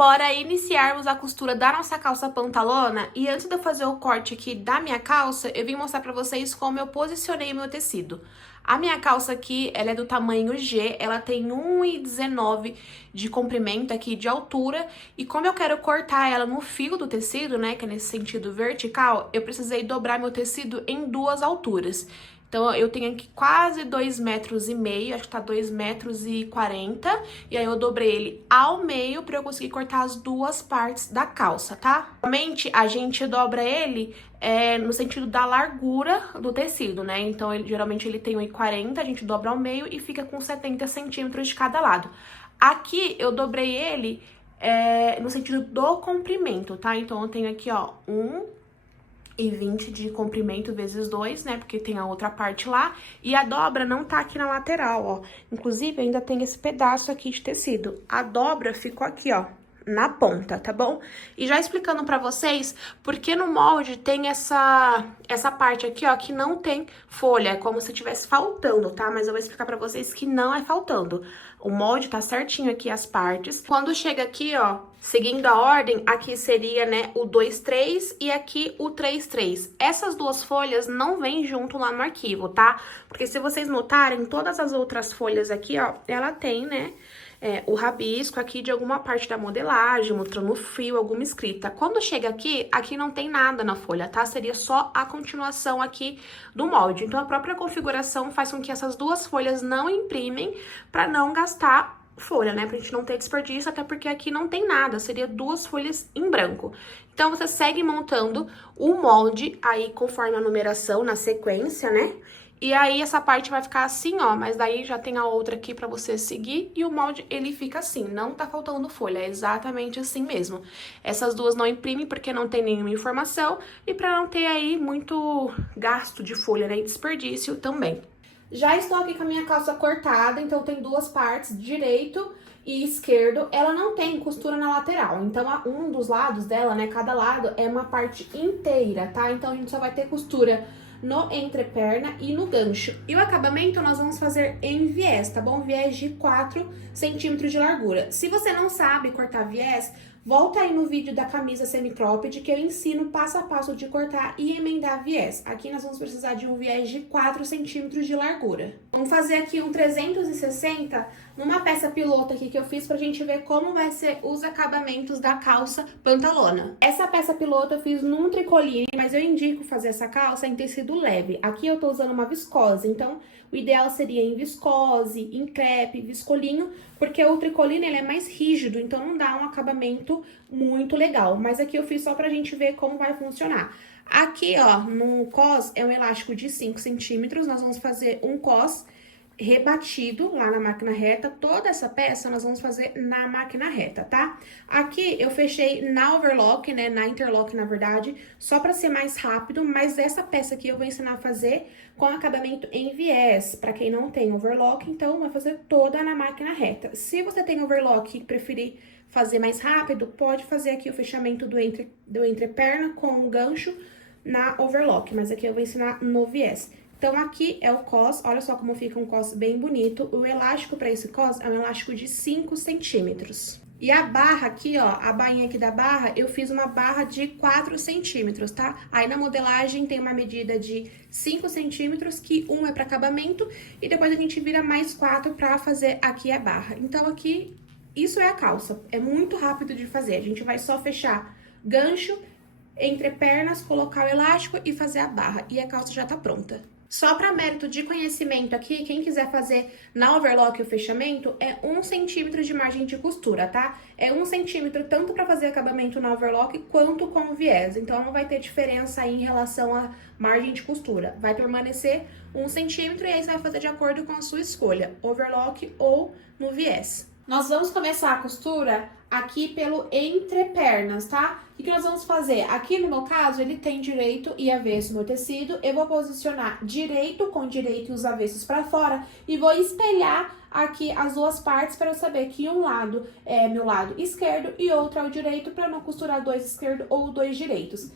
bora iniciarmos a costura da nossa calça pantalona. E antes de eu fazer o corte aqui da minha calça, eu vim mostrar pra vocês como eu posicionei meu tecido. A minha calça aqui, ela é do tamanho G, ela tem 1,19 de comprimento aqui de altura. E como eu quero cortar ela no fio do tecido, né, que é nesse sentido vertical, eu precisei dobrar meu tecido em duas alturas. Então, eu tenho aqui quase 2,5 metros, acho que tá 2,40 m. E aí, eu dobrei ele ao meio pra eu conseguir cortar as duas partes da calça, tá? Normalmente, a gente dobra ele no sentido da largura do tecido, né? Então, geralmente, ele tem 1,40 m, a gente dobra ao meio e fica com 70 centímetros de cada lado. Aqui, eu dobrei ele no sentido do comprimento, tá? Então, eu tenho aqui, ó, 1,20 de comprimento vezes 2, né? Porque tem a outra parte lá. E a dobra não tá aqui na lateral, ó. Inclusive, ainda tem esse pedaço aqui de tecido. A dobra ficou aqui, ó, na ponta, tá bom? E já explicando pra vocês, porque no molde tem essa parte aqui, ó, que não tem folha. É como se tivesse faltando, tá? Mas eu vou explicar pra vocês que não é faltando. O molde tá certinho aqui as partes. Quando chega aqui, ó, seguindo a ordem, aqui seria, né, o 2,3 e aqui o 3,3. Essas duas folhas não vêm junto lá no arquivo, tá? Porque se vocês notarem, todas as outras folhas aqui, ó, ela tem, né, o rabisco aqui de alguma parte da modelagem, mostrando o fio, alguma escrita. Quando chega aqui, aqui não tem nada na folha, tá? Seria só a continuação aqui do molde. Então, a própria configuração faz com que essas duas folhas não imprimem pra não gastar folha, né? Pra gente não ter desperdício, até porque aqui não tem nada, seria duas folhas em branco. Então, você segue montando o molde aí conforme a numeração, na sequência, né? E aí, essa parte vai ficar assim, ó, mas daí já tem a outra aqui pra você seguir e o molde, ele fica assim, não tá faltando folha, é exatamente assim mesmo. Essas duas não imprimem porque não tem nenhuma informação e pra não ter aí muito gasto de folha, né, e desperdício também. Já estou aqui com a minha calça cortada, então tem duas partes, direito e esquerdo. Ela não tem costura na lateral, então um dos lados dela, né, cada lado é uma parte inteira, tá? Então a gente só vai ter costura no entreperna e no gancho. E o acabamento nós vamos fazer em viés, tá bom? Viés de 4 centímetros de largura. Se você não sabe cortar viés, volta aí no vídeo da camisa semi-cropped que eu ensino passo a passo de cortar e emendar viés. Aqui nós vamos precisar de um viés de 4 centímetros de largura. Vamos fazer aqui um 360 numa peça piloto aqui que eu fiz pra gente ver como vai ser os acabamentos da calça pantalona. Essa peça piloto eu fiz num tricoline, mas eu indico fazer essa calça em tecido leve. Aqui eu tô usando uma viscose, então o ideal seria em viscose, em crepe, viscolinho, porque o tricoline ele é mais rígido, então não dá um acabamento muito legal. Mas aqui eu fiz só pra gente ver como vai funcionar. Aqui, ó, no cos é um elástico de 5 centímetros, nós vamos fazer um cos rebatido lá na máquina reta. Toda essa peça nós vamos fazer na máquina reta, tá? Aqui eu fechei na overlock, né, na interlock na verdade, só pra ser mais rápido, mas essa peça aqui eu vou ensinar a fazer com acabamento em viés. Pra quem não tem overlock, então vai fazer toda na máquina reta. Se você tem overlock e preferir fazer mais rápido, pode fazer aqui o fechamento do entreperna com o gancho na overlock, mas aqui eu vou ensinar no viés. Então, aqui é o cos, olha só como fica um cos bem bonito. O elástico para esse cos é um elástico de 5 centímetros. E a barra aqui, ó, a bainha aqui da barra, eu fiz uma barra de 4 centímetros, tá? Aí na modelagem tem uma medida de 5 centímetros, que um é para acabamento, e depois a gente vira mais 4 para fazer aqui a barra. Então, aqui, isso é a calça. É muito rápido de fazer. A gente vai só fechar gancho, entre pernas, colocar o elástico e fazer a barra. E a calça já tá pronta. Só para mérito de conhecimento aqui, quem quiser fazer na overlock o fechamento, é 1 centímetro de margem de costura, tá? É 1 centímetro tanto para fazer acabamento na overlock quanto com o viés. Então, não vai ter diferença aí em relação à margem de costura. Vai permanecer 1 centímetro e aí você vai fazer de acordo com a sua escolha, overlock ou no viés. Nós vamos começar a costura aqui pelo entrepernas, tá? O que nós vamos fazer? Aqui no meu caso, ele tem direito e avesso no tecido. Eu vou posicionar direito com direito e os avessos para fora e vou espelhar aqui as duas partes para eu saber que um lado é meu lado esquerdo e outro é o direito, para não costurar dois esquerdos ou dois direitos.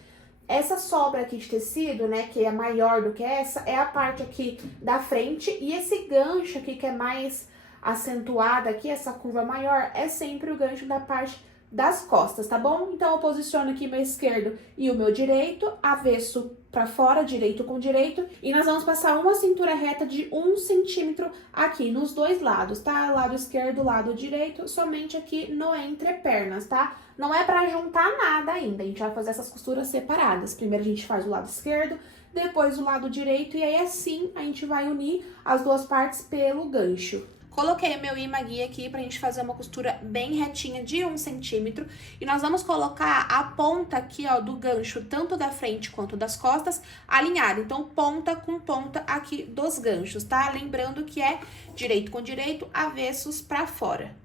Essa sobra aqui de tecido, né, que é maior do que essa, é a parte aqui da frente, e esse gancho aqui que é mais acentuada aqui, essa curva maior, é sempre o gancho da parte das costas, tá bom? Então, eu posiciono aqui meu esquerdo e o meu direito, avesso pra fora, direito com direito. E nós vamos passar uma cintura reta de 1 centímetro aqui nos dois lados, tá? Lado esquerdo, lado direito, somente aqui no entrepernas, tá? Não é pra juntar nada ainda, a gente vai fazer essas costuras separadas. Primeiro a gente faz o lado esquerdo, depois o lado direito, e aí assim a gente vai unir as duas partes pelo gancho. Coloquei o meu imã guia aqui pra gente fazer uma costura bem retinha de 1 centímetro. E nós vamos colocar a ponta aqui, ó, do gancho, tanto da frente quanto das costas, alinhada. Então, ponta com ponta aqui dos ganchos, tá? Lembrando que é direito com direito, avessos pra fora.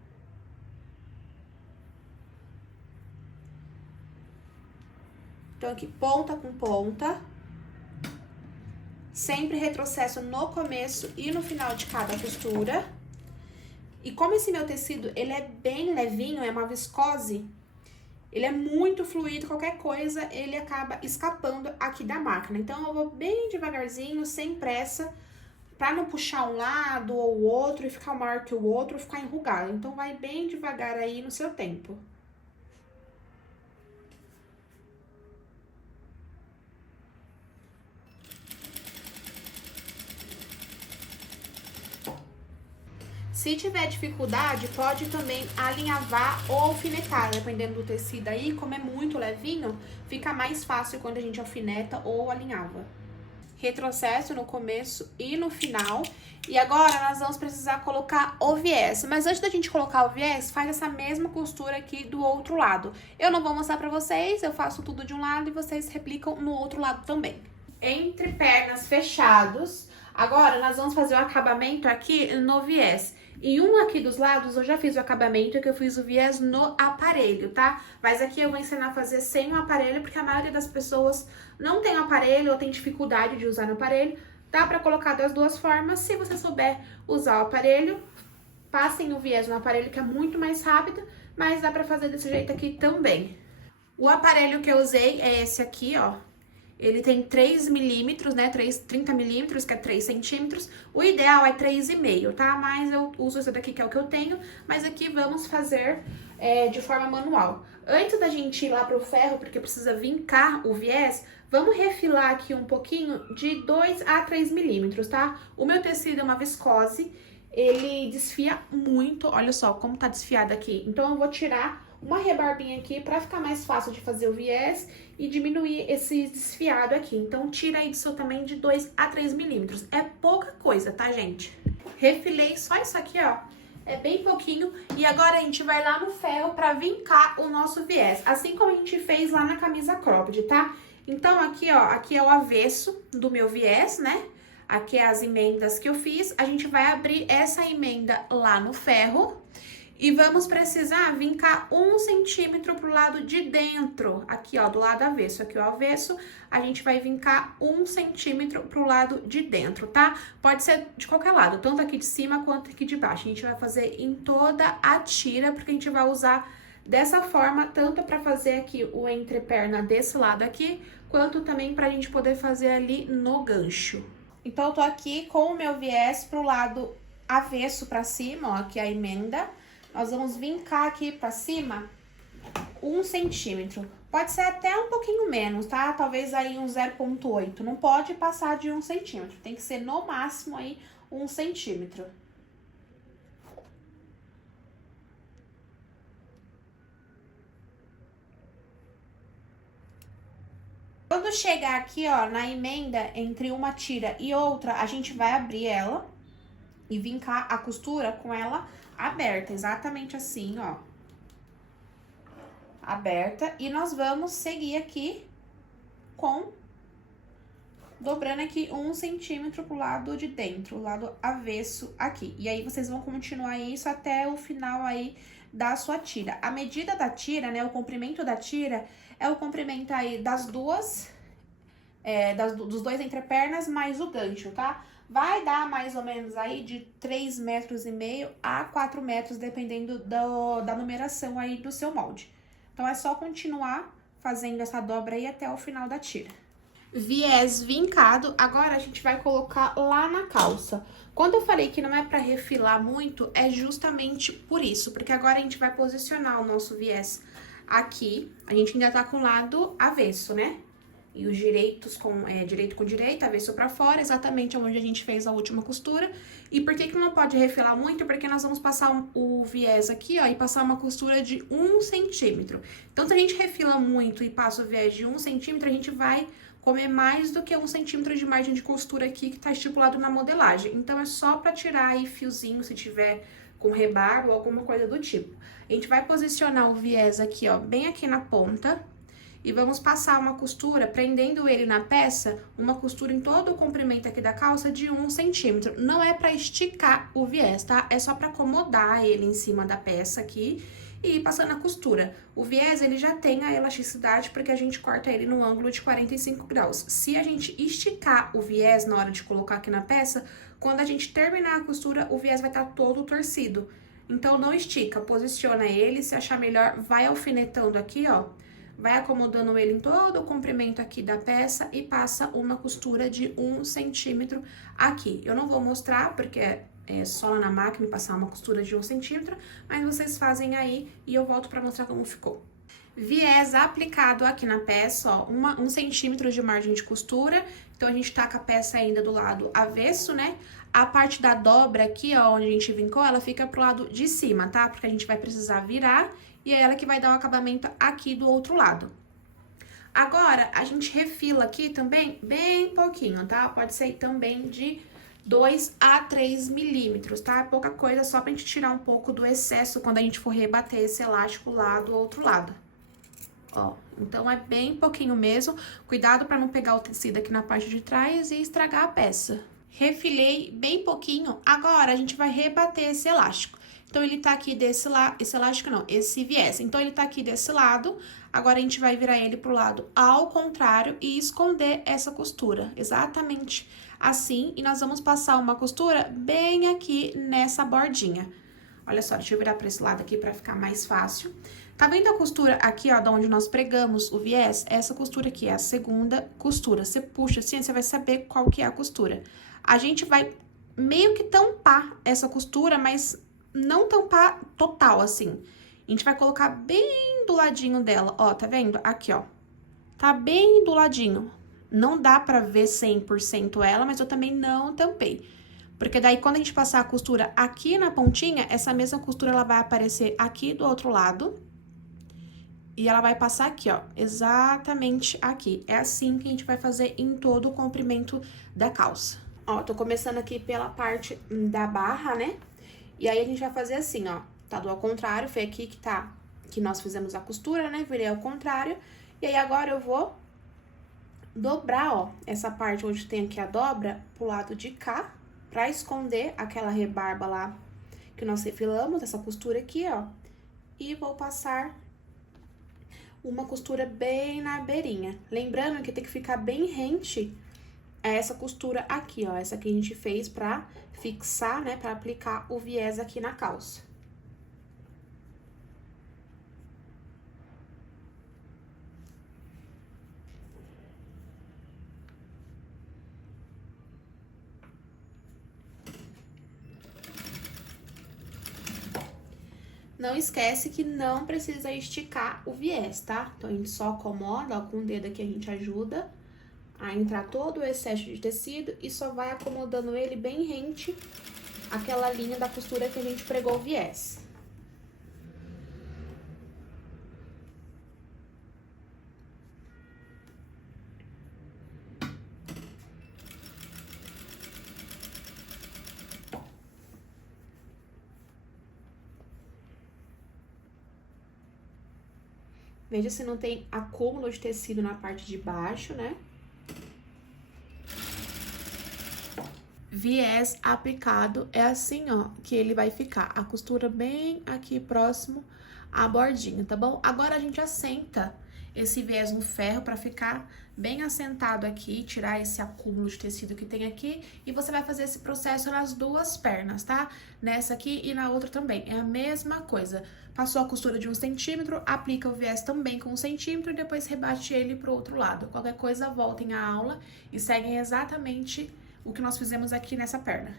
Então, aqui, ponta com ponta. Sempre retrocesso no começo e no final de cada costura. E como esse meu tecido, ele é bem levinho, é uma viscose, ele é muito fluido, qualquer coisa, ele acaba escapando aqui da máquina. Então, eu vou bem devagarzinho, sem pressa, pra não puxar um lado ou o outro e ficar maior que o outro, ficar enrugado. Então, vai bem devagar aí no seu tempo. Se tiver dificuldade, pode também alinhavar ou alfinetar, dependendo do tecido aí, como é muito levinho, fica mais fácil quando a gente alfineta ou alinhava. Retrocesso no começo e no final. E agora, nós vamos precisar colocar o viés. Mas antes da gente colocar o viés, faz essa mesma costura aqui do outro lado. Eu não vou mostrar pra vocês, eu faço tudo de um lado e vocês replicam no outro lado também. Entre pernas fechados. Agora, nós vamos fazer o acabamento aqui no viés. Em um aqui dos lados, eu já fiz o acabamento, que eu fiz o viés no aparelho, tá? Mas aqui eu vou ensinar a fazer sem o aparelho, porque a maioria das pessoas não tem aparelho ou tem dificuldade de usar no aparelho. Dá pra colocar das duas formas. Se você souber usar o aparelho, passem o viés no aparelho, que é muito mais rápido, mas dá pra fazer desse jeito aqui também. O aparelho que eu usei é esse aqui, ó. Ele tem 3 milímetros, né, 30 milímetros, que é 3 centímetros. O ideal é 3,5, tá? Mas eu uso esse daqui, que é o que eu tenho. Mas aqui vamos fazer de forma manual. Antes da gente ir lá pro ferro, porque precisa vincar o viés, vamos refilar aqui um pouquinho de 2 a 3 milímetros, tá? O meu tecido é uma viscose, ele desfia muito. Olha só como tá desfiado aqui. Então, eu vou tirar uma rebarbinha aqui pra ficar mais fácil de fazer o viés e diminuir esse desfiado aqui. Então, tira aí disso também de 2 a 3 milímetros. É pouca coisa, tá, gente? Refilei só isso aqui, ó. É bem pouquinho. E agora a gente vai lá no ferro pra vincar o nosso viés. Assim como a gente fez lá na camisa cropped, tá? Então, aqui, ó, aqui é o avesso do meu viés, né? Aqui é as emendas que eu fiz. A gente vai abrir essa emenda lá no ferro. E vamos precisar vincar 1 centímetro pro lado de dentro, aqui ó, do lado avesso. Aqui o avesso, a gente vai vincar 1 centímetro pro lado de dentro, tá? Pode ser de qualquer lado, tanto aqui de cima quanto aqui de baixo. A gente vai fazer em toda a tira, porque a gente vai usar dessa forma, tanto pra fazer aqui o entreperna desse lado aqui, quanto também pra gente poder fazer ali no gancho. Então, eu tô aqui com o meu viés pro lado avesso pra cima, ó, aqui é a emenda. Nós vamos vincar aqui pra cima 1 centímetro. Pode ser até um pouquinho menos, tá? Talvez aí um 0,8. Não pode passar de 1 centímetro. Tem que ser no máximo aí 1 centímetro. Quando chegar aqui, ó, na emenda entre uma tira e outra, a gente vai abrir ela e vincar a costura com ela aberta, exatamente assim, ó. Aberta. E nós vamos seguir aqui com... dobrando aqui 1 centímetro pro lado de dentro, o lado avesso aqui. E aí, vocês vão continuar isso até o final aí da sua tira. A medida da tira, né, o comprimento da tira é o comprimento aí das duas... dos dois entrepernas mais o gancho, tá? Vai dar mais ou menos aí de 3,5 metros a 4 metros, dependendo da numeração aí do seu molde. Então, é só continuar fazendo essa dobra aí até o final da tira. Viés vincado, agora a gente vai colocar lá na calça. Quando eu falei que não é pra refilar muito, é justamente por isso, porque agora a gente vai posicionar o nosso viés aqui. A gente ainda tá com o lado avesso, né? E os direitos direito com direito, avesso pra fora, exatamente onde a gente fez a última costura. E por que não pode refilar muito? Porque nós vamos passar o viés aqui, ó, e passar uma costura de 1 centímetro. Então, se a gente refila muito e passa o viés de 1 centímetro, a gente vai comer mais do que 1 centímetro de margem de costura aqui que tá estipulado na modelagem. Então, é só pra tirar aí fiozinho, se tiver com rebarba ou alguma coisa do tipo. A gente vai posicionar o viés aqui, ó, bem aqui na ponta. E vamos passar uma costura, prendendo ele na peça, uma costura em todo o comprimento aqui da calça de 1 centímetro. Não é pra esticar o viés, tá? É só pra acomodar ele em cima da peça aqui e ir passando a costura. O viés, ele já tem a elasticidade porque a gente corta ele no ângulo de 45 graus. Se a gente esticar o viés na hora de colocar aqui na peça, quando a gente terminar a costura, o viés vai estar todo torcido. Então, não estica, posiciona ele, se achar melhor, vai alfinetando aqui, ó. Vai acomodando ele em todo o comprimento aqui da peça e passa uma costura de 1 centímetro aqui. Eu não vou mostrar porque é só lá na máquina passar uma costura de 1 centímetro, mas vocês fazem aí e eu volto pra mostrar como ficou. Viés aplicado aqui na peça, ó, 1 centímetro de margem de costura. Então, a gente tá com a peça ainda do lado avesso, né? A parte da dobra aqui, ó, onde a gente vincou, ela fica pro lado de cima, tá? Porque a gente vai precisar virar e é ela que vai dar o acabamento aqui do outro lado. Agora, a gente refila aqui também bem pouquinho, tá? Pode ser também de 2 a 3 milímetros, tá? Pouca coisa, só pra gente tirar um pouco do excesso quando a gente for rebater esse elástico lá do outro lado. Ó, então é bem pouquinho mesmo. Cuidado pra não pegar o tecido aqui na parte de trás e estragar a peça. Refilei bem pouquinho, agora a gente vai rebater esse elástico. Então, ele tá aqui desse lado, esse elástico não, esse viés. Então, ele tá aqui desse lado, agora a gente vai virar ele pro lado ao contrário e esconder essa costura, exatamente assim. E nós vamos passar uma costura bem aqui nessa bordinha. Olha só, deixa eu virar pra esse lado aqui pra ficar mais fácil. Tá vendo a costura aqui, ó, de onde nós pregamos o viés? Essa costura aqui é a segunda costura. Você puxa assim, você vai saber qual que é a costura. A gente vai meio que tampar essa costura, mas não tampar total, assim. A gente vai colocar bem do ladinho dela, ó, tá vendo? Aqui, ó. Tá bem do ladinho. Não dá pra ver 100% ela, mas eu também não tampei. Porque daí, quando a gente passar a costura aqui na pontinha, essa mesma costura, ela vai aparecer aqui do outro lado. E ela vai passar aqui, ó, exatamente aqui. É assim que a gente vai fazer em todo o comprimento da calça. Ó, tô começando aqui pela parte da barra, né? E aí, a gente vai fazer assim, ó, tá do ao contrário, foi aqui que nós fizemos a costura, né? Virei ao contrário. E aí, agora eu vou dobrar, ó, essa parte onde tem aqui a dobra pro lado de cá, pra esconder aquela rebarba lá que nós refilamos, essa costura aqui, ó. E vou passar uma costura bem na beirinha. Lembrando que tem que ficar bem rente a essa costura aqui, ó. Essa que a gente fez pra fixar, né, pra aplicar o viés aqui na calça. Não esquece que não precisa esticar o viés, tá? Então, a gente só acomoda, ó, com o dedo aqui a gente ajuda a entrar todo o excesso de tecido e só vai acomodando ele bem rente àquela linha da costura que a gente pregou o viés. Veja se não tem acúmulo de tecido na parte de baixo, né? Viés aplicado é assim, ó, que ele vai ficar. A costura bem aqui próximo à bordinha, tá bom? Agora, a gente assenta esse viés no ferro pra ficar bem assentado aqui, tirar esse acúmulo de tecido que tem aqui. E você vai fazer esse processo nas duas pernas, tá? Nessa aqui e na outra também. É a mesma coisa. Passou a costura de 1 centímetro, aplica o viés também com 1 centímetro e depois rebate ele pro outro lado. Qualquer coisa, voltem à aula e seguem exatamente o que nós fizemos aqui nessa perna.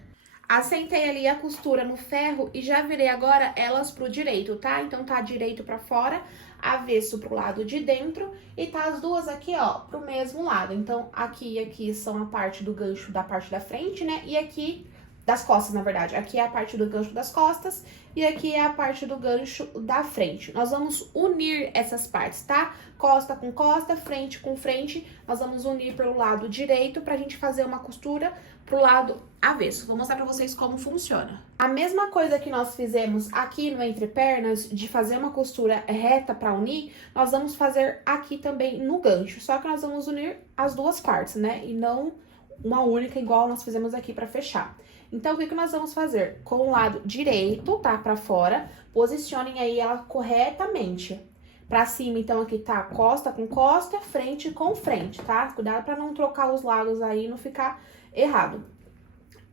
Assentei ali a costura no ferro e já virei agora elas pro direito, tá? Então tá direito pra fora, avesso pro lado de dentro e tá as duas aqui, ó, pro mesmo lado. Então aqui e aqui são a parte do gancho da parte da frente, né? E aqui das costas, na verdade. Aqui é a parte do gancho das costas e aqui é a parte do gancho da frente. Nós vamos unir essas partes, tá? Costa com costa, frente com frente. Nós vamos unir pelo lado direito pra gente fazer uma costura pro lado avesso. Vou mostrar pra vocês como funciona. A mesma coisa que nós fizemos aqui no entrepernas, de fazer uma costura reta pra unir, nós vamos fazer aqui também no gancho. Só que nós vamos unir as duas partes, né? E não uma única, igual nós fizemos aqui pra fechar. Então, o que nós vamos fazer? Com o lado direito, tá? Pra fora, posicionem aí ela corretamente. Pra cima, então, aqui tá costa com costa, frente com frente, tá? Cuidado pra não trocar os lados aí e não ficar errado.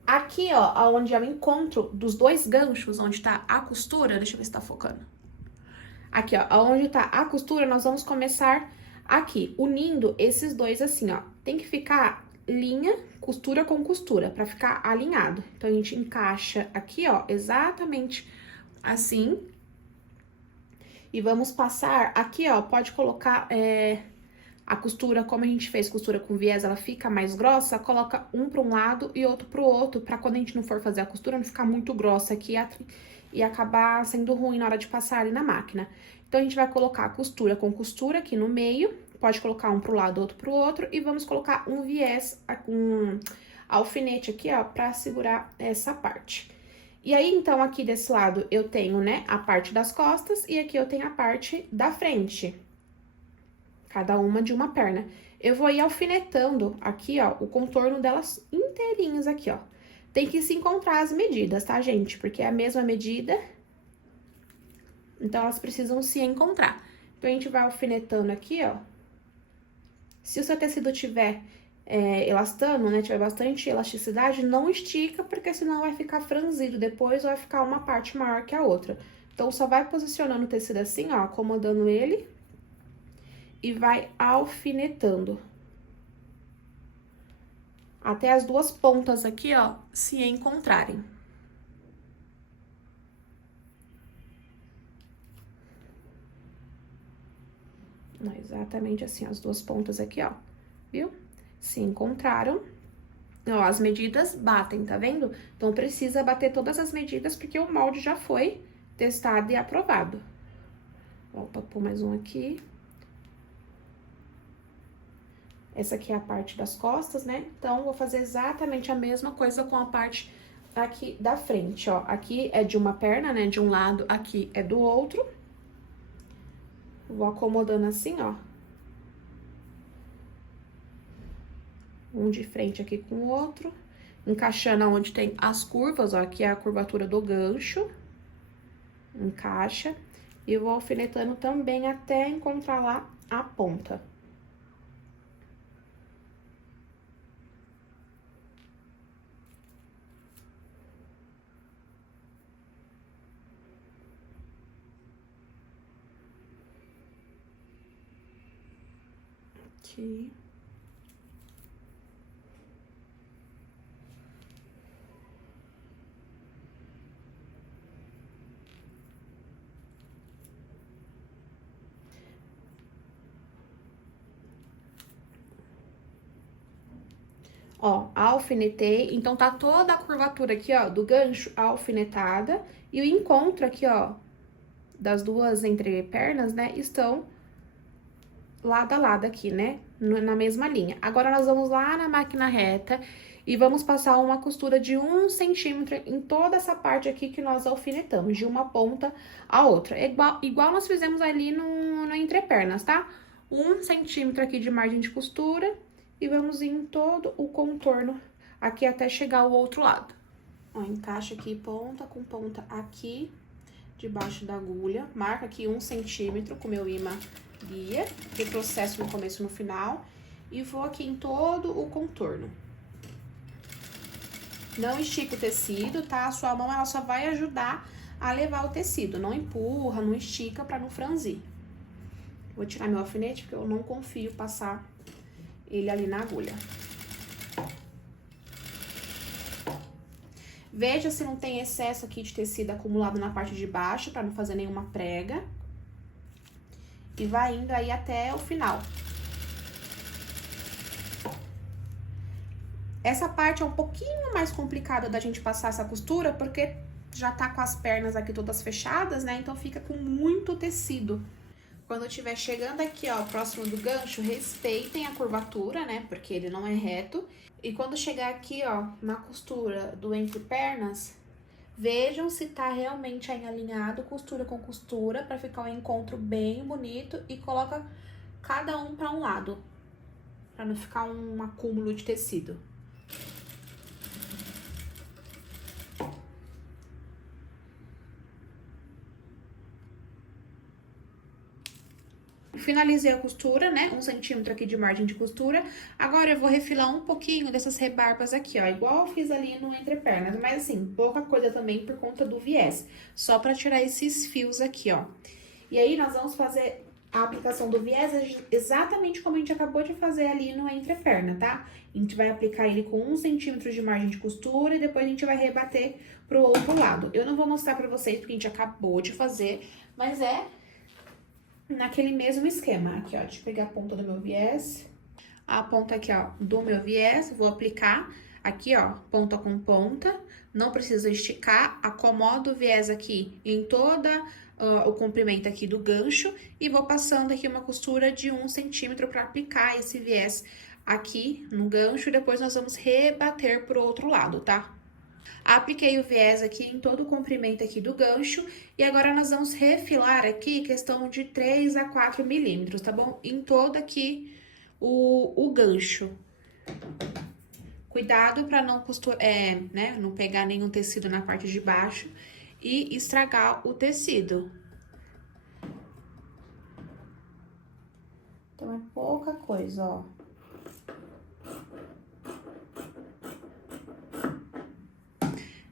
Aqui, ó, onde é o encontro dos dois ganchos, onde tá a costura, deixa eu ver se tá focando. Aqui, ó, onde tá a costura, nós vamos começar aqui, unindo esses dois assim, ó. Tem que ficar linha, costura com costura, pra ficar alinhado. Então, a gente encaixa aqui, ó, exatamente assim. E vamos passar aqui, ó, pode colocar a costura, como a gente fez costura com viés, ela fica mais grossa, coloca um para um lado e outro pro outro, pra quando a gente não for fazer a costura, não ficar muito grossa aqui e acabar sendo ruim na hora de passar ali na máquina. Então, a gente vai colocar a costura com costura aqui no meio, pode colocar um pro lado, outro pro outro, e vamos colocar um viés, um alfinete aqui, ó, pra segurar essa parte. E aí, então, aqui desse lado eu tenho, né, a parte das costas e aqui eu tenho a parte da frente. Cada uma de uma perna. Eu vou ir alfinetando aqui, ó, o contorno delas inteirinhos aqui, ó. Tem que se encontrar as medidas, tá, gente? Porque é a mesma medida, então elas precisam se encontrar. Então, a gente vai alfinetando aqui, ó. Se o seu tecido tiver elastano, né, tiver bastante elasticidade, não estica, porque senão vai ficar franzido depois ou vai ficar uma parte maior que a outra. Então, só vai posicionando o tecido assim, ó, acomodando ele e vai alfinetando. Até as duas pontas aqui, ó, se encontrarem. Exatamente assim, as duas pontas aqui, ó, viu? Se encontraram, ó, as medidas batem, tá vendo? Então, precisa bater todas as medidas, porque o molde já foi testado e aprovado. Ó, vou pôr mais um aqui. Essa aqui é a parte das costas, né? Então, vou fazer exatamente a mesma coisa com a parte aqui da frente, ó. Aqui é de uma perna, né? De um lado, aqui é do outro. Vou acomodando assim, ó. Um de frente aqui com o outro. Encaixando onde tem as curvas, ó. Aqui é a curvatura do gancho. Encaixa. E vou alfinetando também até encontrar lá a ponta. Aqui. Ó, alfinetei, então tá toda a curvatura aqui, ó, do gancho alfinetada, e o encontro aqui, ó, das duas entrepernas, né, estão lado a lado aqui, né, na mesma linha. Agora, nós vamos lá na máquina reta e vamos passar uma costura de 1 centímetro em toda essa parte aqui que nós alfinetamos, de uma ponta a outra. É igual nós fizemos ali no entrepernas, tá? 1 centímetro aqui de margem de costura e vamos ir em todo o contorno aqui até chegar ao outro lado. Ó, encaixa aqui ponta com ponta aqui, debaixo da agulha. Marca aqui 1 centímetro com meu imã guia, retrocesso no começo e no final. E vou aqui em todo o contorno. Não estica o tecido, tá? A sua mão, ela só vai ajudar a levar o tecido. Não empurra, não estica pra não franzir. Vou tirar meu alfinete, porque eu não confio passar ele ali na agulha. Veja se não tem excesso aqui de tecido acumulado na parte de baixo, pra não fazer nenhuma prega. E vai indo aí até o final. Essa parte é um pouquinho mais complicada da gente passar essa costura, porque já tá com as pernas aqui todas fechadas, né? Então fica com muito tecido. Quando estiver chegando aqui, ó, próximo do gancho, respeitem a curvatura, né? Porque ele não é reto. E quando chegar aqui, ó, na costura do entre pernas, vejam se tá realmente aí alinhado, costura com costura, pra ficar um encontro bem bonito. E coloca cada um pra um lado, pra não ficar um acúmulo de tecido. Finalizei a costura, né? 1 centímetro aqui de margem de costura. Agora, eu vou refilar um pouquinho dessas rebarbas aqui, ó. Igual eu fiz ali no entrepernas. Mas, assim, pouca coisa também por conta do viés. Só pra tirar esses fios aqui, ó. E aí, nós vamos fazer a aplicação do viés exatamente como a gente acabou de fazer ali no entreperna, tá? A gente vai aplicar ele com 1 centímetro de margem de costura e depois a gente vai rebater pro outro lado. Eu não vou mostrar pra vocês porque a gente acabou de fazer, mas é naquele mesmo esquema. Aqui, ó, deixa eu pegar a ponta do meu viés. A ponta aqui, ó, do meu viés, vou aplicar aqui, ó, ponta com ponta. Não precisa esticar, acomodo o viés aqui em toda o comprimento aqui do gancho. E vou passando aqui uma costura de 1 centímetro pra aplicar esse viés aqui no gancho. E depois nós vamos rebater pro outro lado, tá? Apliquei o viés aqui em todo o comprimento aqui do gancho. E agora, nós vamos refilar aqui questão de 3 a 4 milímetros, tá bom? Em todo aqui o gancho. Cuidado pra não costurar, né? Não pegar nenhum tecido na parte de baixo e estragar o tecido. Então, é pouca coisa, ó.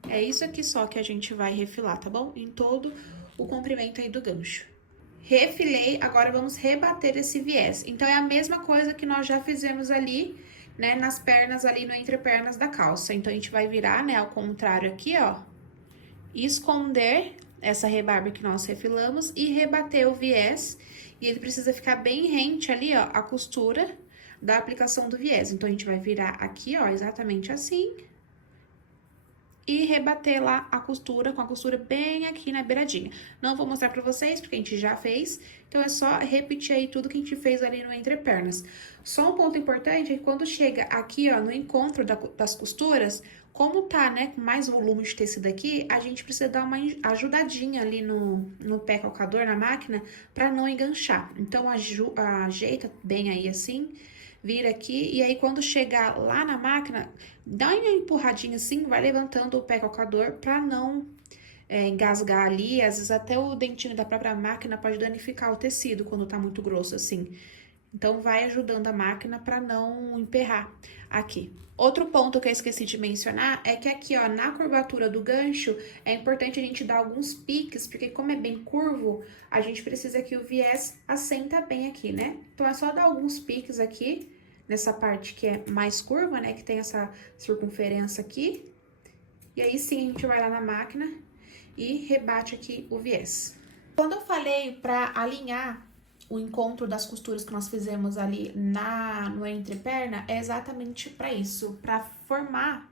É isso aqui só que a gente vai refilar, tá bom? Em todo o comprimento aí do gancho. Refilei, agora vamos rebater esse viés. Então, é a mesma coisa que nós já fizemos ali, né, nas pernas ali no entrepernas da calça. Então, a gente vai virar, né, ao contrário aqui, ó. Esconder essa rebarba que nós refilamos e rebater o viés. E ele precisa ficar bem rente ali, ó, a costura da aplicação do viés. Então, a gente vai virar aqui, ó, exatamente assim. E rebater lá a costura, com a costura bem aqui na beiradinha. Não vou mostrar pra vocês, porque a gente já fez. Então, é só repetir aí tudo que a gente fez ali no entrepernas. Só um ponto importante é que quando chega aqui, ó, no encontro das costuras, como tá, né, com mais volume de tecido aqui, a gente precisa dar uma ajudadinha ali no pé calcador, na máquina, pra não enganchar. Então, ajeita bem aí assim, vira aqui, e aí quando chegar lá na máquina, dá uma empurradinha assim, vai levantando o pé calcador pra não engasgar ali. Às vezes até o dentinho da própria máquina pode danificar o tecido quando tá muito grosso assim. Então, vai ajudando a máquina pra não emperrar aqui. Outro ponto que eu esqueci de mencionar é que aqui, ó, na curvatura do gancho, é importante a gente dar alguns piques, porque como é bem curvo, a gente precisa que o viés assenta bem aqui, né? Então, é só dar alguns piques aqui, nessa parte que é mais curva, né? Que tem essa circunferência aqui. E aí, sim, a gente vai lá na máquina e rebate aqui o viés. Quando eu falei pra alinhar o encontro das costuras que nós fizemos ali no entreperna, é exatamente pra isso, pra formar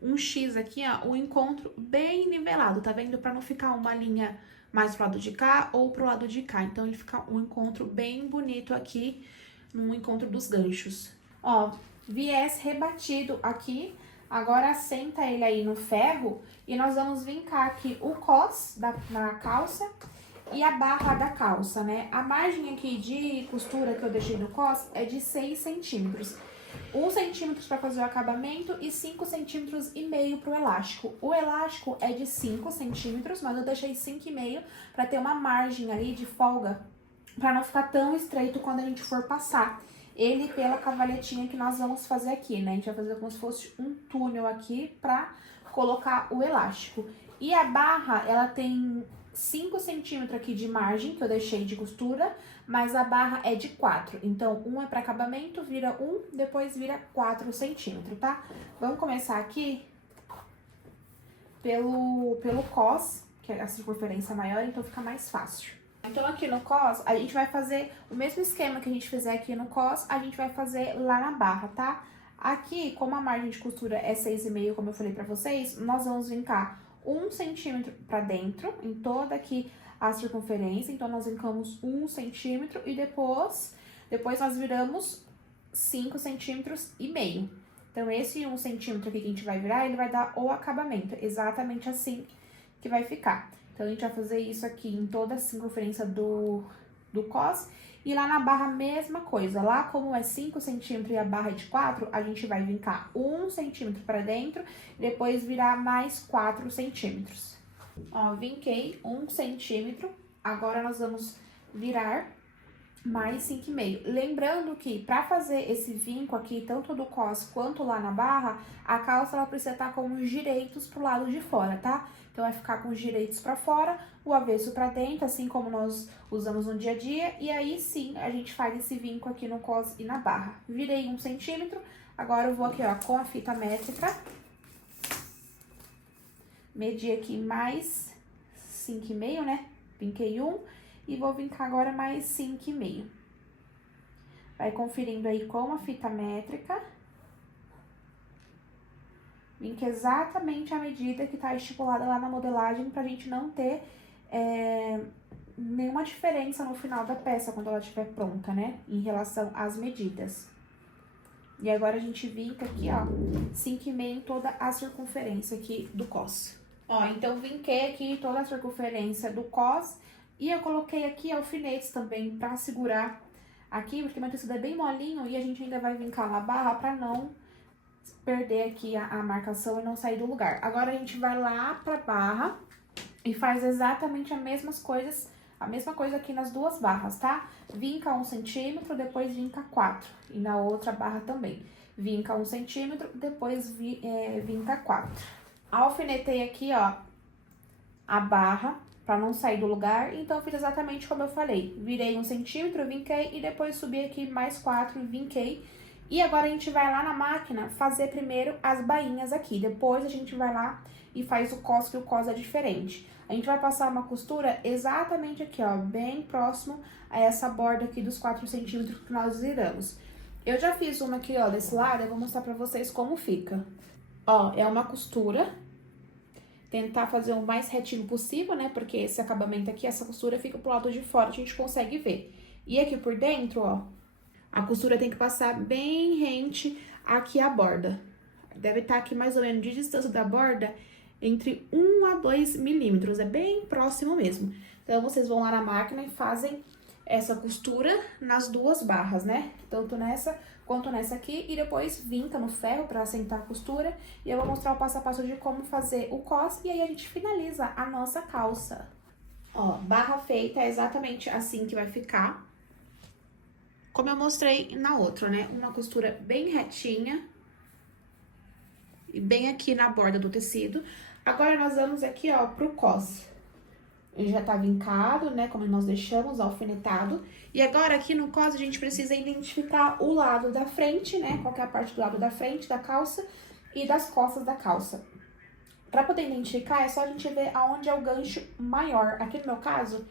um X aqui, ó, um encontro bem nivelado, tá vendo? Pra não ficar uma linha mais pro lado de cá ou pro lado de cá. Então, ele fica um encontro bem bonito aqui, no encontro dos ganchos. Ó, viés rebatido aqui, agora assenta ele aí no ferro e nós vamos vincar aqui o cós na calça e a barra da calça, né? A margem aqui de costura que eu deixei no cós é de 6 centímetros. 1 centímetro para fazer o acabamento e 5 centímetros e meio pro elástico. O elástico é de 5 centímetros, mas eu deixei 5,5 para ter uma margem ali de folga, para não ficar tão estreito quando a gente for passar ele pela cavaletinha que nós vamos fazer aqui, né? A gente vai fazer como se fosse um túnel aqui pra colocar o elástico. E a barra, ela tem 5 centímetros aqui de margem, que eu deixei de costura, mas a barra é de 4. Então, um é para acabamento, vira 1, depois vira 4 centímetros, tá? Vamos começar aqui pelo cos, que é a circunferência maior, então fica mais fácil. Então, aqui no cos, a gente vai fazer o mesmo esquema que a gente fizer aqui no cos, a gente vai fazer lá na barra, tá? Aqui, como a margem de costura é 6,5, como eu falei pra vocês, nós vamos vincar 1 centímetro pra dentro, em toda aqui a circunferência. Então, nós vincamos 1 centímetro e depois nós viramos 5 centímetros e meio. Então, esse 1 centímetro aqui que a gente vai virar, ele vai dar o acabamento, exatamente assim que vai ficar. Então, a gente vai fazer isso aqui em toda a circunferência do cos. E lá na barra, mesma coisa. Lá, como é 5 centímetros e a barra é de 4, a gente vai vincar 1 centímetro pra dentro e depois virar mais 4 centímetros. Ó, vinquei 1 centímetro. Agora, nós vamos virar mais 5,5. Lembrando que pra fazer esse vinco aqui, tanto do cos quanto lá na barra, a calça ela precisa estar com os direitos pro lado de fora, tá? Então, vai ficar com os direitos pra fora, o avesso pra dentro, assim como nós usamos no dia a dia. E aí, sim, a gente faz esse vinco aqui no cos e na barra. Virei 1 centímetro, agora eu vou aqui, ó, com a fita métrica. Medi aqui mais 5,5, né? Vinquei 1 e vou vincar agora mais 5,5. Vai conferindo aí com a fita métrica. Vinca exatamente a medida que tá estipulada lá na modelagem pra gente não ter nenhuma diferença no final da peça, quando ela estiver pronta, né? Em relação às medidas. E agora a gente vinca aqui, ó, 5,5 em toda a circunferência aqui do cos. Ó, então vinquei aqui toda a circunferência do cos e eu coloquei aqui alfinetes também pra segurar aqui, porque meu tecido é bem molinho e a gente ainda vai vincar na barra pra não perder aqui a marcação e não sair do lugar. Agora a gente vai lá pra barra e faz exatamente a mesma coisa aqui nas duas barras, tá? Vinca 1 centímetro, depois vinca 4. E na outra barra também. Vinca 1 centímetro, depois vinca 4. Alfinetei aqui, ó, a barra pra não sair do lugar. Então, eu fiz exatamente como eu falei. Virei 1 centímetro, vinquei e depois subi aqui mais 4 e vinquei. E agora a gente vai lá na máquina fazer primeiro as bainhas aqui. Depois a gente vai lá e faz o cos, que o cos é diferente. A gente vai passar uma costura exatamente aqui, ó, bem próximo a essa borda aqui dos 4 centímetros que nós viramos. Eu já fiz uma aqui, ó, desse lado, eu vou mostrar pra vocês como fica. Ó, é uma costura. Tentar fazer o mais retinho possível, né, porque esse acabamento aqui, essa costura fica pro lado de fora, a gente consegue ver. E aqui por dentro, ó, a costura tem que passar bem rente aqui a borda. Deve estar aqui mais ou menos de distância da borda, entre 1 a 2 milímetros, é bem próximo mesmo. Então, vocês vão lá na máquina e fazem essa costura nas duas barras, né? Tanto nessa quanto nessa aqui, e depois vinca no ferro para assentar a costura. E eu vou mostrar o passo a passo de como fazer o cos, e aí a gente finaliza a nossa calça. Ó, barra feita é exatamente assim que vai ficar. Como eu mostrei na outra, né? Uma costura bem retinha. E bem aqui na borda do tecido. Agora, nós vamos aqui, ó, pro cos. Ele já tá vincado, né? Como nós deixamos, alfinetado. E agora, aqui no cos, a gente precisa identificar o lado da frente, né? Qual que é a parte do lado da frente da calça e das costas da calça. Pra poder identificar, é só a gente ver aonde é o gancho maior. Aqui no meu caso,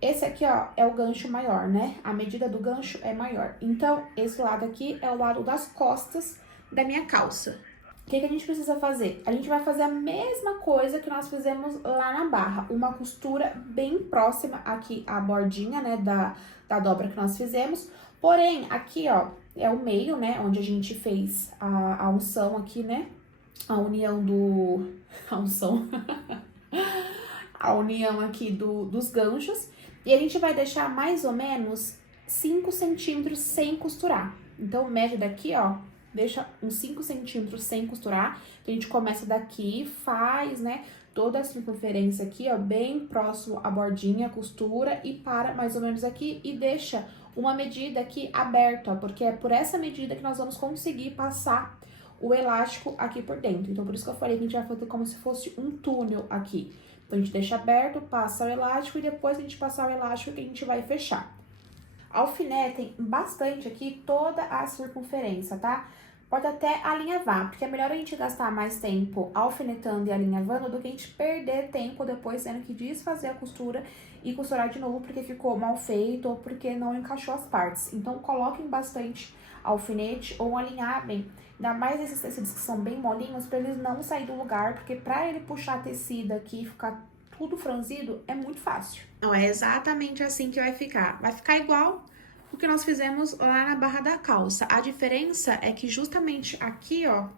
esse aqui, ó, é o gancho maior, né? A medida do gancho é maior. Então, esse lado aqui é o lado das costas da minha calça. O que a gente precisa fazer? A gente vai fazer a mesma coisa que nós fizemos lá na barra. Uma costura bem próxima aqui à bordinha, né, da dobra que nós fizemos. Porém, aqui, ó, é o meio, né, onde a gente fez a unção aqui, né? A união do... A unção. A união aqui dos ganchos. E a gente vai deixar mais ou menos 5 centímetros sem costurar. Então, mede daqui, ó, deixa uns 5 centímetros sem costurar. A gente começa daqui, faz, né, toda a circunferência aqui, ó, bem próximo à bordinha, costura e para mais ou menos aqui e deixa uma medida aqui aberta, ó, porque é por essa medida que nós vamos conseguir passar o elástico aqui por dentro. Então, por isso que eu falei que a gente vai fazer como se fosse um túnel aqui. Então, a gente deixa aberto, passa o elástico e depois a gente passar o elástico que a gente vai fechar. Alfinetem bastante aqui toda a circunferência, tá? Pode até alinhavar, porque é melhor a gente gastar mais tempo alfinetando e alinhavando do que a gente perder tempo depois tendo que desfazer a costura e costurar de novo porque ficou mal feito ou porque não encaixou as partes. Então, coloquem bastante alfinete ou alinhavem, ainda mais esses tecidos que são bem molinhos, para eles não sair do lugar, porque para ele puxar tecido aqui e ficar tudo franzido, é muito fácil. Não, é exatamente assim que vai ficar. Vai ficar igual o que nós fizemos lá na barra da calça. A diferença é que justamente aqui, ó,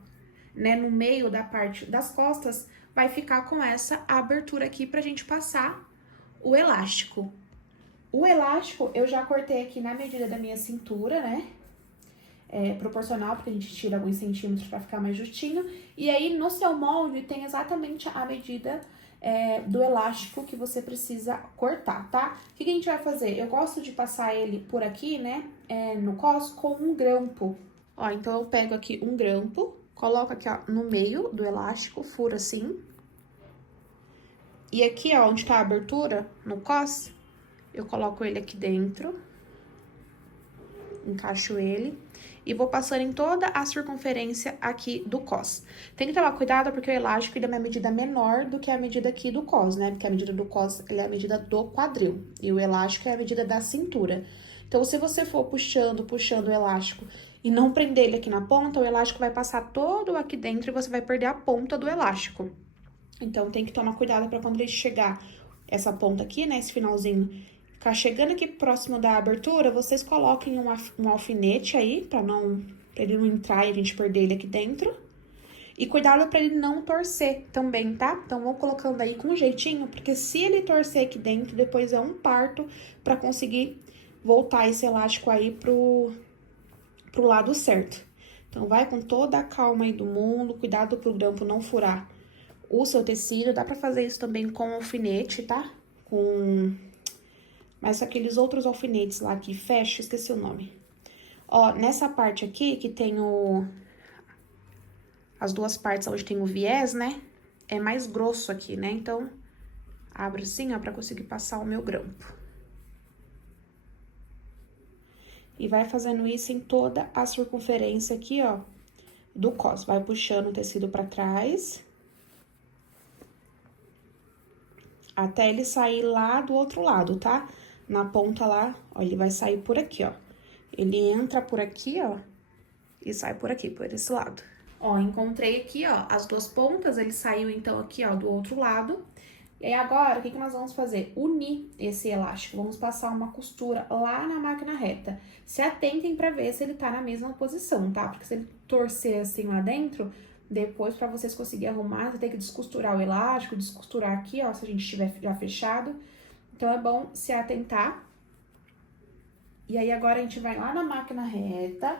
né, no meio da parte das costas, vai ficar com essa abertura aqui pra gente passar o elástico. O elástico eu já cortei aqui na medida da minha cintura, né? Proporcional, porque a gente tira alguns centímetros pra ficar mais justinho. E aí, no seu molde, tem exatamente a medida do elástico que você precisa cortar, tá? O que a gente vai fazer? Eu gosto de passar ele por aqui, né, no cos com um grampo. Ó, então eu pego aqui um grampo, coloco aqui, ó, no meio do elástico, furo assim. E aqui, ó, onde tá a abertura, no cos, eu coloco ele aqui dentro. Encaixo ele e vou passando em toda a circunferência aqui do cos. Tem que tomar cuidado porque o elástico ele é uma medida menor do que a medida aqui do cos, né? Porque a medida do cos ele é a medida do quadril e o elástico é a medida da cintura. Então, se você for puxando o elástico e não prender ele aqui na ponta, o elástico vai passar todo aqui dentro e você vai perder a ponta do elástico. Então, tem que tomar cuidado para quando ele chegar essa ponta aqui, né? Esse finalzinho tá chegando aqui próximo da abertura, vocês coloquem um alfinete aí, pra ele não entrar e a gente perder ele aqui dentro. E cuidado pra ele não torcer também, tá? Então, vou colocando aí com jeitinho, porque se ele torcer aqui dentro, depois é um parto pra conseguir voltar esse elástico aí pro lado certo. Então, vai com toda a calma aí do mundo, cuidado pro grampo não furar o seu tecido. Dá pra fazer isso também com alfinete, tá? Mas aqueles outros alfinetes lá que fecha, esqueci o nome. Ó, nessa parte aqui, que tem as duas partes onde tem o viés, né? É mais grosso aqui, né? Então, abro assim, ó, pra conseguir passar o meu grampo. E vai fazendo isso em toda a circunferência aqui, ó, do cos. Vai puxando o tecido pra trás. Até ele sair lá do outro lado, tá? Na ponta lá, ó, ele vai sair por aqui, ó. Ele entra por aqui, ó, e sai por aqui, por esse lado. Ó, encontrei aqui, ó, as duas pontas, ele saiu, então, aqui, ó, do outro lado. E aí, agora, o que nós vamos fazer? Unir esse elástico. Vamos passar uma costura lá na máquina reta. Se atentem pra ver se ele tá na mesma posição, tá? Porque se ele torcer assim lá dentro, depois, pra vocês conseguirem arrumar, você tem que descosturar o elástico, descosturar aqui, ó, se a gente tiver já fechado. Então, é bom se atentar. E aí, agora, a gente vai lá na máquina reta.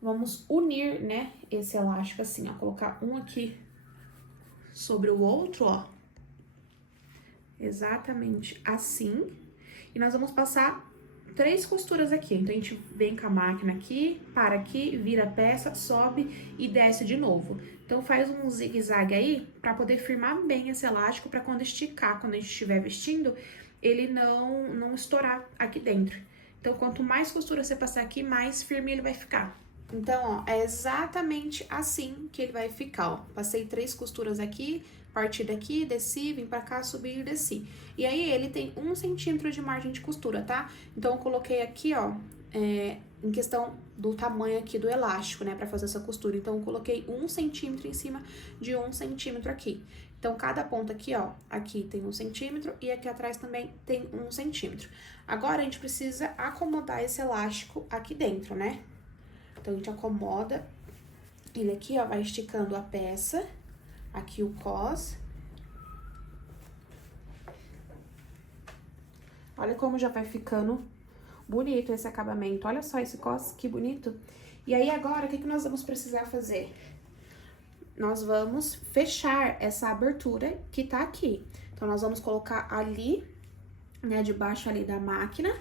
Vamos unir, né, esse elástico assim, ó. Colocar um aqui sobre o outro, ó. Exatamente assim. E nós vamos passar 3 costuras aqui. Então, a gente vem com a máquina aqui, para aqui, vira a peça, sobe e desce de novo. Então, faz um zigue-zague aí, pra poder firmar bem esse elástico, pra quando esticar, quando a gente estiver vestindo, ele não estourar aqui dentro. Então, quanto mais costura você passar aqui, mais firme ele vai ficar. Então, ó, é exatamente assim que ele vai ficar, ó. Passei 3 costuras aqui, parti daqui, desci, vim pra cá, subi e desci. E aí, ele tem 1 centímetro de margem de costura, tá? Então, eu coloquei aqui, ó, em questão do tamanho aqui do elástico, né, pra fazer essa costura. Então, eu coloquei 1 centímetro em cima de 1 centímetro aqui. Então, cada ponta aqui, ó, aqui tem 1 centímetro e aqui atrás também tem 1 centímetro. Agora, a gente precisa acomodar esse elástico aqui dentro, né? Então, a gente acomoda ele aqui, ó, vai esticando a peça, aqui o cos. Olha como já vai ficando bonito esse acabamento. Olha só esse cos, que bonito. E aí, agora, o que nós vamos precisar fazer? Nós vamos fechar essa abertura que tá aqui. Então, nós vamos colocar ali, né, debaixo ali da máquina.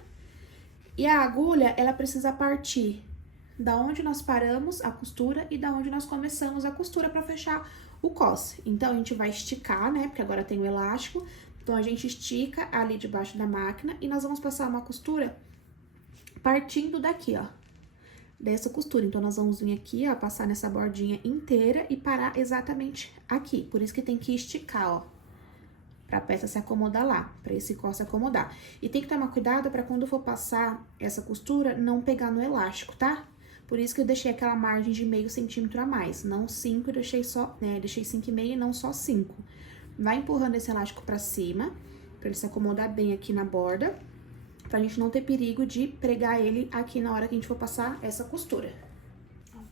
E a agulha, ela precisa partir da onde nós paramos a costura e da onde nós começamos a costura para fechar o cos. Então, a gente vai esticar, né, porque agora tem o elástico. Então, a gente estica ali debaixo da máquina e nós vamos passar uma costura partindo daqui, ó, dessa costura. Então, nós vamos vir aqui, ó, passar nessa bordinha inteira e parar exatamente aqui. Por isso que tem que esticar, ó, pra peça se acomodar lá, pra esse cos se acomodar. E tem que tomar cuidado pra quando for passar essa costura, não pegar no elástico, tá? Por isso que eu deixei aquela margem de meio centímetro a mais, não 5, eu deixei só, né, deixei 5,5 e não só 5. Vai empurrando esse elástico pra cima, pra ele se acomodar bem aqui na borda, pra gente não ter perigo de pregar ele aqui na hora que a gente for passar essa costura.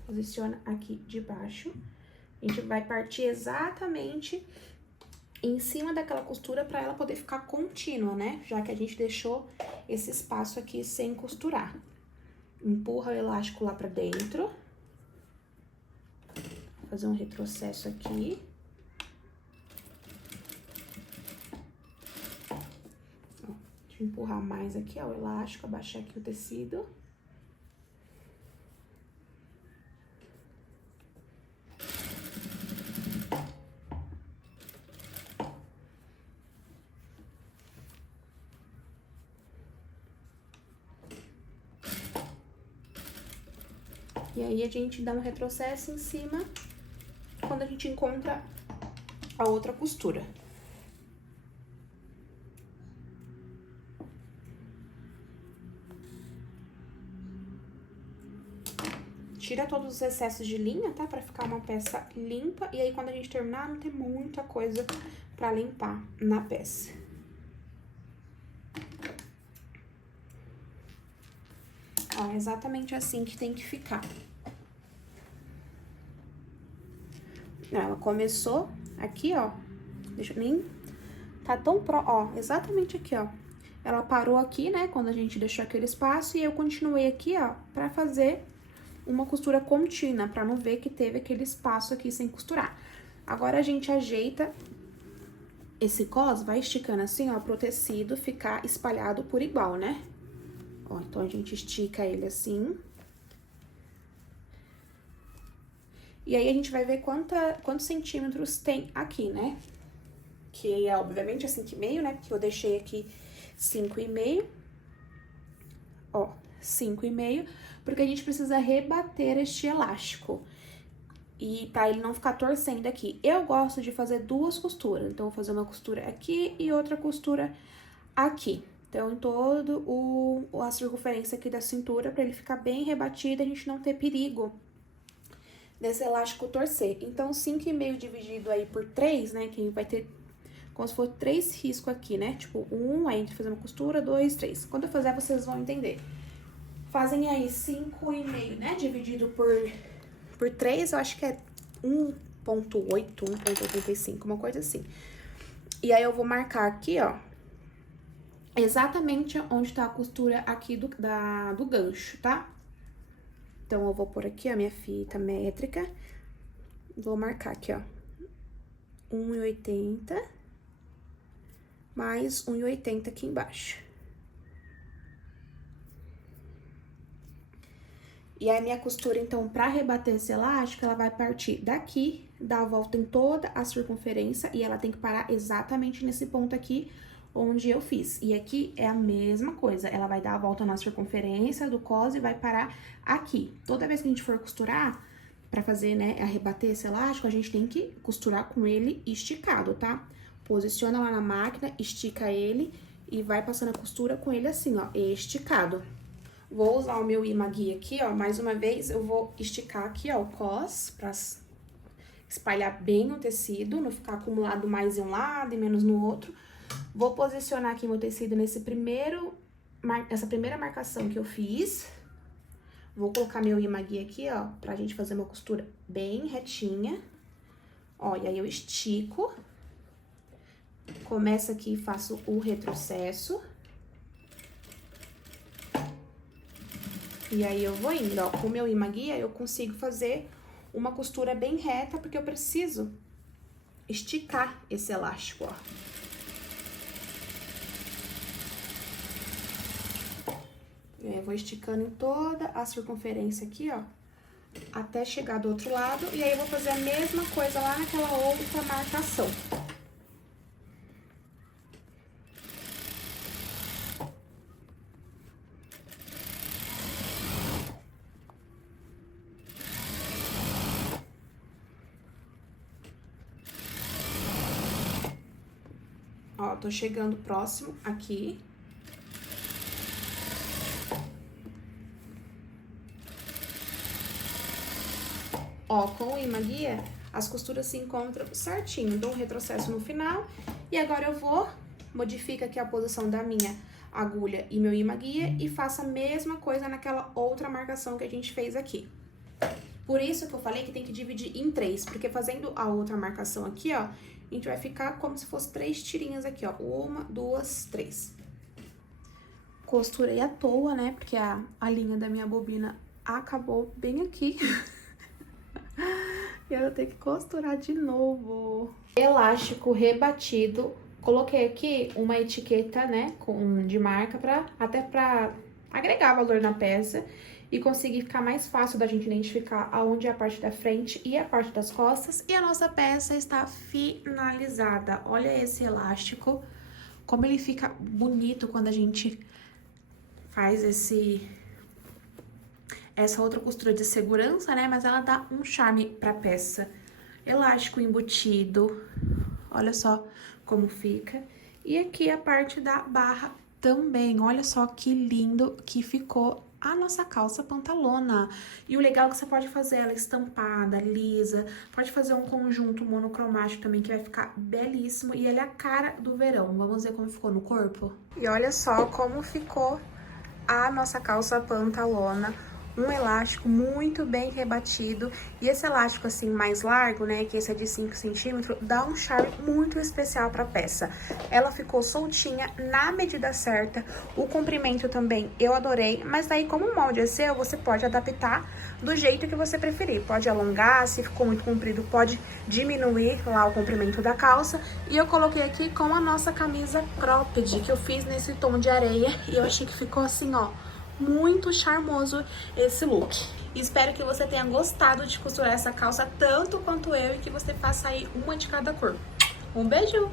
Posiciona aqui de baixo, a gente vai partir exatamente em cima daquela costura pra ela poder ficar contínua, né? Já que a gente deixou esse espaço aqui sem costurar. Empurra o elástico lá pra dentro. Vou fazer um retrocesso aqui. Ó, deixa eu empurrar mais aqui, ó, o elástico, abaixar aqui o tecido. E aí, a gente dá um retrocesso em cima quando a gente encontra a outra costura. Tira todos os excessos de linha, tá? Pra ficar uma peça limpa. E aí, quando a gente terminar, não tem muita coisa pra limpar na peça. Ó, é exatamente assim que tem que ficar. Ela começou aqui, ó, deixa eu nem, tá tão ó, exatamente aqui, ó. Ela parou aqui, né, quando a gente deixou aquele espaço, e eu continuei aqui, ó, pra fazer uma costura contínua, pra não ver que teve aquele espaço aqui sem costurar. Agora, a gente ajeita esse cos, vai esticando assim, ó, pro tecido ficar espalhado por igual, né? Ó, então, a gente estica ele assim. E aí, a gente vai ver quantos centímetros tem aqui, né? Que é, obviamente, é 5,5, né? Porque eu deixei aqui 5,5. Ó, 5,5. Porque a gente precisa rebater este elástico. E pra ele não ficar torcendo aqui. Eu gosto de fazer duas costuras. Então, eu vou fazer uma costura aqui e outra costura aqui. Então, em todo a circunferência aqui da cintura, pra ele ficar bem rebatido, a gente não ter perigo desse elástico torcer. Então, 5,5 dividido aí por 3, né, que vai ter como se for 3 riscos aqui, né? Tipo, aí a gente fazer uma costura, 2, 3. Quando eu fizer, vocês vão entender. Fazem aí 5,5, né, dividido por 3, eu acho que é 1,8, 1,85, uma coisa assim. E aí, eu vou marcar aqui, ó, exatamente onde tá a costura aqui do gancho, tá? Então, eu vou pôr aqui a minha fita métrica, vou marcar aqui, ó, 1,80 mais 1,80 aqui embaixo. E a minha costura, então, pra rebater esse elástico, ela vai partir daqui, dar a volta em toda a circunferência, e ela tem que parar exatamente nesse ponto aqui, onde eu fiz. E aqui é a mesma coisa, ela vai dar a volta na circunferência do cos e vai parar aqui. Toda vez que a gente for costurar, pra fazer, né, rebater esse elástico, a gente tem que costurar com ele esticado, tá? Posiciona lá na máquina, estica ele e vai passando a costura com ele assim, ó, esticado. Vou usar o meu imã guia aqui, ó, mais uma vez, eu vou esticar aqui, ó, o cos, pra espalhar bem o tecido, não ficar acumulado mais em um lado e menos no outro. Vou posicionar aqui meu tecido nessa primeira marcação que eu fiz. Vou colocar meu imã guia aqui, ó, pra gente fazer uma costura bem retinha. Ó, e aí eu estico. Começo aqui e faço o retrocesso. E aí, eu vou indo, ó, com o meu imã guia, eu consigo fazer uma costura bem reta, porque eu preciso esticar esse elástico, ó. Eu vou esticando em toda a circunferência aqui, ó, até chegar do outro lado. E aí, eu vou fazer a mesma coisa lá naquela outra marcação. Ó, tô chegando próximo aqui. Ó, com o imã guia, as costuras se encontram certinho. Dou um retrocesso no final. E agora eu vou, modifico aqui a posição da minha agulha e meu imã guia e faço a mesma coisa naquela outra marcação que a gente fez aqui. Por isso que eu falei que tem que dividir em 3, porque fazendo a outra marcação aqui, ó, a gente vai ficar como se fosse 3 tirinhas aqui, ó. 1, 2, 3. Costurei à toa, né, porque a linha da minha bobina acabou bem aqui. E eu vou ter que costurar de novo. Elástico rebatido. Coloquei aqui uma etiqueta, né, de marca, até pra agregar valor na peça e conseguir ficar mais fácil da gente identificar aonde é a parte da frente e a parte das costas. E a nossa peça está finalizada. Olha esse elástico, como ele fica bonito quando a gente faz essa outra costura de segurança, né? Mas ela dá um charme pra peça. Elástico embutido, olha só como fica. E aqui a parte da barra também, olha só que lindo que ficou a nossa calça pantalona. E o legal é que você pode fazer ela estampada, lisa, pode fazer um conjunto monocromático também, que vai ficar belíssimo. E ele é a cara do verão. Vamos ver como ficou no corpo? E olha só como ficou a nossa calça pantalona. Um elástico muito bem rebatido. E esse elástico assim mais largo, né, que esse é de 5 centímetros, dá um charme muito especial pra peça. Ela ficou soltinha, na medida certa. O comprimento também eu adorei. Mas daí, como o molde é seu, você pode adaptar do jeito que você preferir. Pode alongar, se ficou muito comprido, pode diminuir lá o comprimento da calça. E eu coloquei aqui com a nossa camisa cropped, que eu fiz nesse tom de areia. E eu achei que ficou assim, ó, muito charmoso esse look. Espero que você tenha gostado de costurar essa calça tanto quanto eu e que você faça aí uma de cada cor. Um beijo!